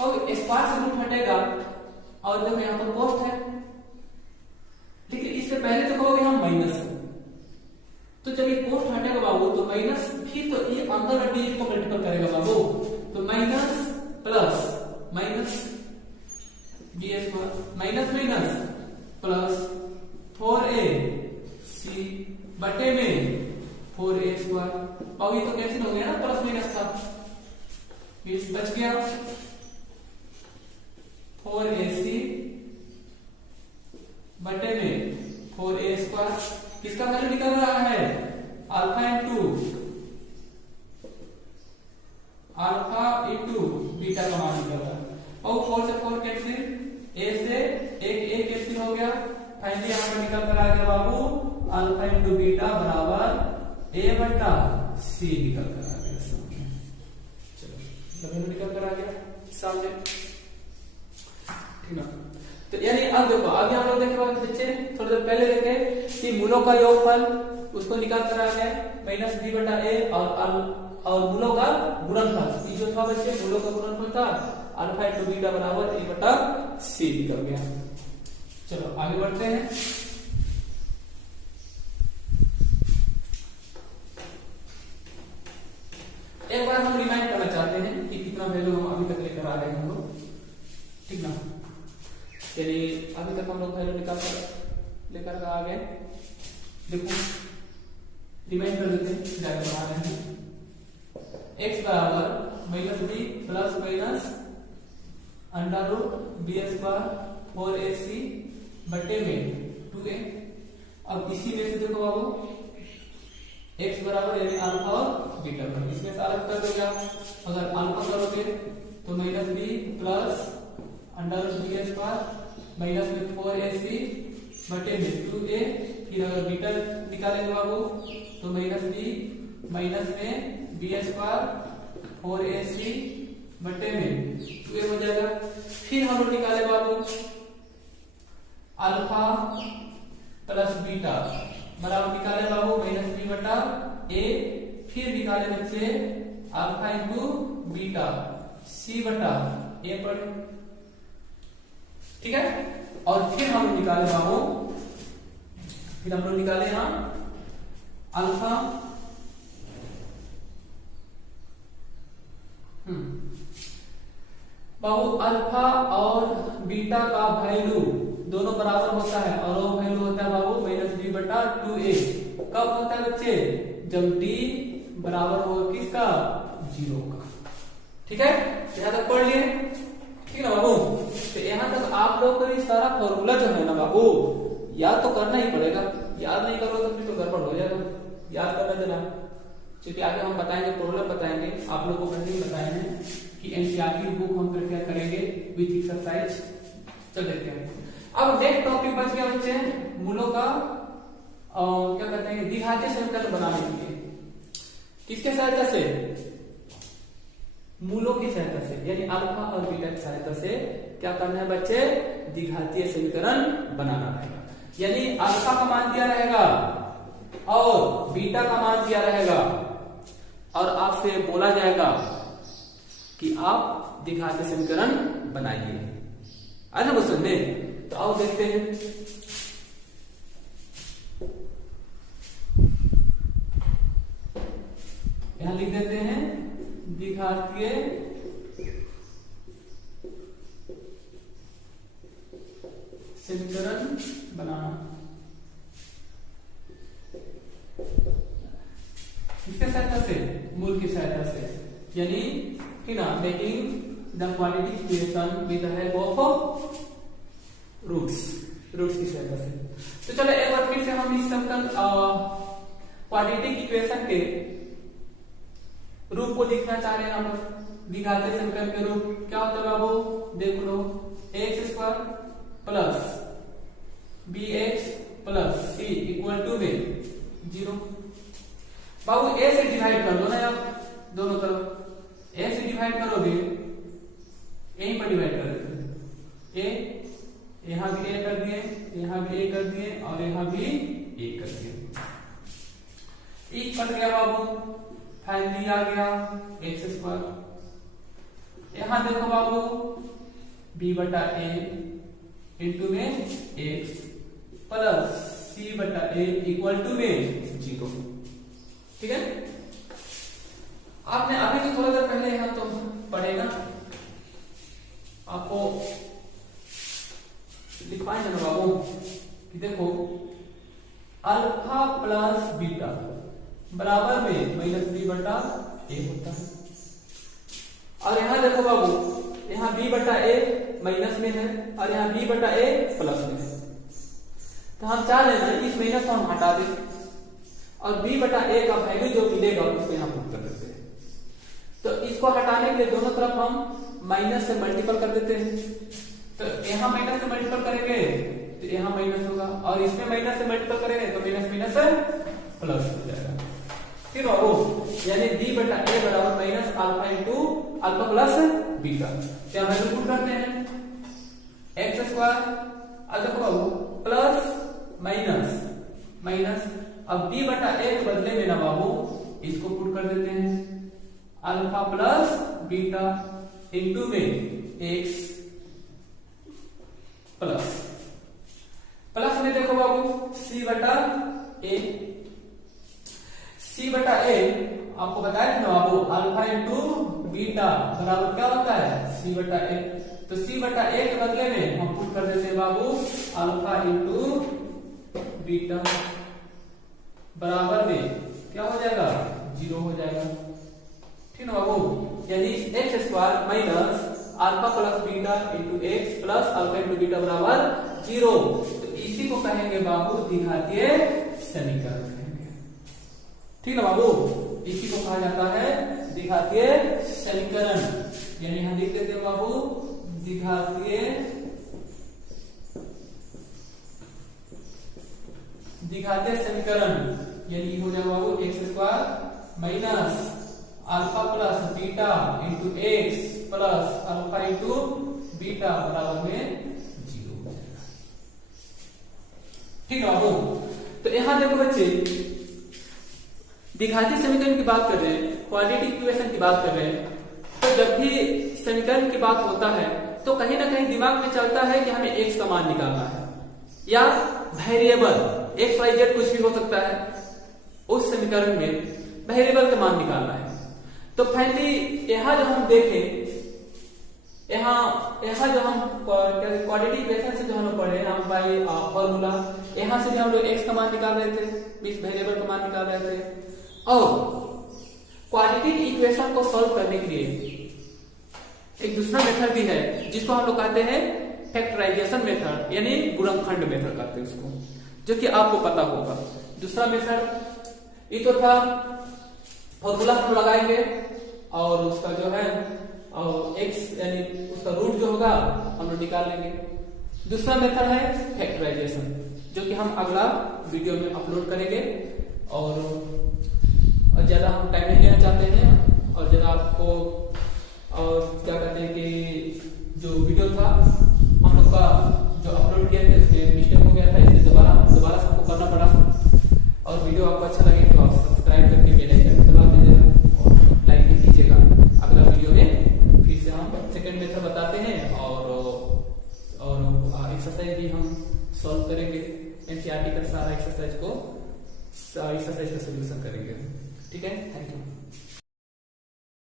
और स्क्वायर से रूट हटेगा, और देखो यहाँ पर पोस्ट है, लेकिन इससे पहले तो कहोगे हम माइनस है, तो जब ये पोस्ट हटेगा बाबू तो माइनस, फिर तो ये अंदर में डिजिट को मल्टीपल करेगा बाबू, तो minus plus minus B square minus minus plus 4ac बटे में 4a स्क्वायर, और ये तो कैंसिल हो गया ना, प्लस माइनस था, बच गया 4ac बटे में 4a स्क्वायर, किसका वैल्यू निकल रहा है, अल्फा इंटू बीटा का मान निकल रहा है, और 4 से 4 कैंसिल, a से एक कैंसिल हो गया, फाइनली यहाँ पर निकल कर आ गया बाबू अल्फा इंटू बीटा बराबर a बटा c निकल कर आ गया सामने। चलो निकल कर आ गया सामने, ठीक ना। तो यानी अब देखो, अभी हम लोग देख रहे हैं बच्चे, थोड़ी देर पहले देखे कि मूलों का योगफल उसको निकाल कर आ गया माइनस बी बटा ए, और मूलों का गुणनफल, ये जो था बच्चे मूलों का गुणनफल था अल्फा इंटू बीटा बराबर ए बटा सी निकल गया। चलो आगे बढ़ते हैं, एक बार हम रिमाइंड करना चाहते हैं कि कितना वैल्यू हम अभी तक लेकर आ रहे हैं हम लोग, ठीक ना। यानी अभी तक हम लोग वैल्यू निकाल कर लेकर आ गए, देखो रिमाइंड कर देते हैं, जाकर बना रहे हैं, x बराबर minus B plus minus under root B square 4ac बटे में 2a। अब इसी में से देखो बाबू x बराबर यानी अल्फा और बीटा, इसमें से अलग कर देगा, अगर अल्फा करोगे तो minus B plus under root B square minus में 4ac बटे में 2a, फिर अगर बीटा निकालेंगे बाबू तो माइनस बी माइनस में बी स्क्वायर 4ac बटे में 2a हो जाएगा। फिर हम लोग निकाले बाबू अल्फा प्लस बीटा बराबर निकाले बाबू माइनस बी बटा ए, फिर निकाले बच्चे अल्फा इंटू बीटा सी बटा ए पर, ठीक है। और फिर हम लोग निकाले बाबू, फिर हम लोग निकाले यहां अल्फा बाबू, अल्फा और बीटा का वैल्यू दोनों बराबर होता है और वो वैल्यू होता है बाबू -b/2a। कब होता है बच्चे? जब d बराबर होगा किसका? 0 का। ठीक है, यहां तक पढ़ लिए, ठीक है ना बाबू। तो यहां तक आप लोग को ये सारा फॉर्मूला जो है ना बाबू याद तो करना ही पड़ेगा, याद नहीं करोगे तो फिर तो गड़बड़ हो जाएगा। याद करना देना, क्योंकि आगे हम बताएंगे, प्रॉब्लम बताएंगे, आप लोगों को पहले ही बताए हैं कि एनसीईआरटी बुक हम प्रिपेयर करेंगे विथ एक्सरसाइज। चल देखते हैं। अब नेक्स्ट टॉपिक बच गया बच्चे मूलों का क्या कहते हैं द्विघातीय समीकरण बनाने के लिए। किसके सहायता से? मूलों की सहायता से, यानी अल्फा और बीटा की सहायता से क्या करना है बच्चे? द्विघातीय समीकरण बनाना रहेगा। यानी अल्फा का मान दिया रहेगा और बीटा का मान दिया रहेगा और आपसे बोला जाएगा कि आप द्विघातीय समीकरण बनाइए। आज हम समझ में, तो आओ देखते हैं। यहां लिख देते हैं द्विघातीय समीकरण बनाना। किसके सहायता से? मूल की सहायता से, यानी ठीक ना, making the quadratic equation with the help of roots की सहायता से। तो चलो एक बार फिर से हम इस समीकरण क्वाड्रेटिक इक्वेशन के रूप को लिखना चाह रहे हैं। यहाँ पर द्विघातीय समीकरण के रूप क्या होता है बाबू? देख लो, x² plus bx plus c equal to में 0। बाबू a से डिवाइड कर दो ना आप दोनों तरफ। a से डिवाइड करोगे, यहीं पर डिवाइड कर देते हैं। a यहां भी a कर दिए, यहां भी a कर दिए और यहां भी a कर दिए। एक कट गया बाबू, फाइनली आ गया x²। यहां देखो बाबू b/a इंटू में x plus c/a equal to में 0। ठीक है, आपने अभी तो थोड़ा देर पहले यहां तो पढ़ेगा, आपको लिखवाएंगे ना बाबू कि देखो अल्फा प्लस बीटा बराबर में -b/a होता है। और यहां देखो बाबू, यहां b/a माइनस में है और यहां b/a प्लस में है। तो हम चाह रहे हैं इस माइनस को हम हटा दें और b/a का वैल्यू जो मिलेगा उसको यहां पुट कर देते हैं। तो इसको हटाने के लिए दोनों तरफ हम माइनस से मल्टीपल कर देते हैं। तो यहां माइनस से मल्टीपल करेंगे तो यहां माइनस होगा और इसमें माइनस से मल्टीपल करेंगे तो माइनस माइनस प्लस हो जाएगा। ठीक है बाबू, यानी b/a बराबर minus alpha into alpha plus beta. क्या वैल्यू पुट करते हैं? x²। अब देखो बाबू प्लस माइनस माइनस, अब b/a के बदले में ना बाबू इसको पुट कर देते हैं अल्फा प्लस बीटा इंटू में x प्लस प्लस में देखो बाबू c/a। c/a आपको बताया था ना बाबू अल्फा इंटू बीटा बराबर क्या होता है? c/a। तो c/a के बदले में हम पुट कर देते हैं बाबू अल्फा इंटू बीटा बराबर में क्या हो जाएगा? 0 हो जाएगा। ठीक है बाबू, यानी x² minus alpha plus beta into x plus alpha into beta बराबर 0। तो इसी को कहेंगे बाबू द्विघातीय समीकरण कहेंगे। ठीक है बाबू, इसी को कहा जाता है द्विघातीय समीकरण। यानी हम लिख देते हैं बाबू द्विघातीय समीकरण, यानी हो जाएगा बाबू x² minus alpha plus beta into x plus alpha into beta बराबर में 0 हो जाएगा। ठीक है बाबू, तो यहां देखो बच्चे द्विघातीय समीकरण की बात कर रहे हैं, क्वाड्रेटिक इक्वेशन की बात कर रहे हैं। तो जब भी समीकरण की बात होता है तो कहीं ना कहीं दिमाग में चलता है कि हमें x का मान निकालना है, या वेरिएबल एक्स वाई जेड कुछ भी हो सकता है, उस समीकरण में वेरिएबल का मान निकालना है। तो फाइनली यहाँ जो हम देखें, यहाँ जो हम क्वाड्रेटिक इक्वेशन से जो हम पढ़े हम बाई फॉर्मूला, यहाँ से भी हम लोग x का मान निकाल रहे थे, इस वेरिएबल का मान निकाल रहे थे। और क्वाड्रेटिक इक्वेशन को सॉल्व करने के लिए एक दूसरा मेथड भी है जिसको हम लोग कहते हैं फैक्टराइजेशन मेथड, यानी गुणनखंड मेथड कहते हैं उसको, जो कि आपको पता होगा। दूसरा मेथड ये तो था फॉर्मूला हम लगाएंगे और उसका जो है x यानी उसका रूट जो होगा हम लोग निकाल लेंगे। दूसरा मेथड है फैक्टराइजेशन, जो कि हम अगला वीडियो में अपलोड करेंगे। और ज्यादा हम टाइम नहीं लेना चाहते हैं, और ज्यादा आपको और क्या कहते हैं कि जो वीडियो था हम लोग का जो अपलोड किया था इसमें मिस्टेक हो गया था, इसलिए दोबारा सबको करना पड़ा। और वीडियो आपको अच्छा लगे तो आप सब्सक्राइब करके बेल आइकन दबा दीजिएगा और लाइक भी कीजिएगा। अगला वीडियो में फिर से हम सेकंड मेथड बताते हैं और एक्सरसाइज भी हम सॉल्व करेंगे। एनसीईआरटी का सारा एक्सरसाइज का सोल्यूशन करेंगे। ठीक है, थैंक यू।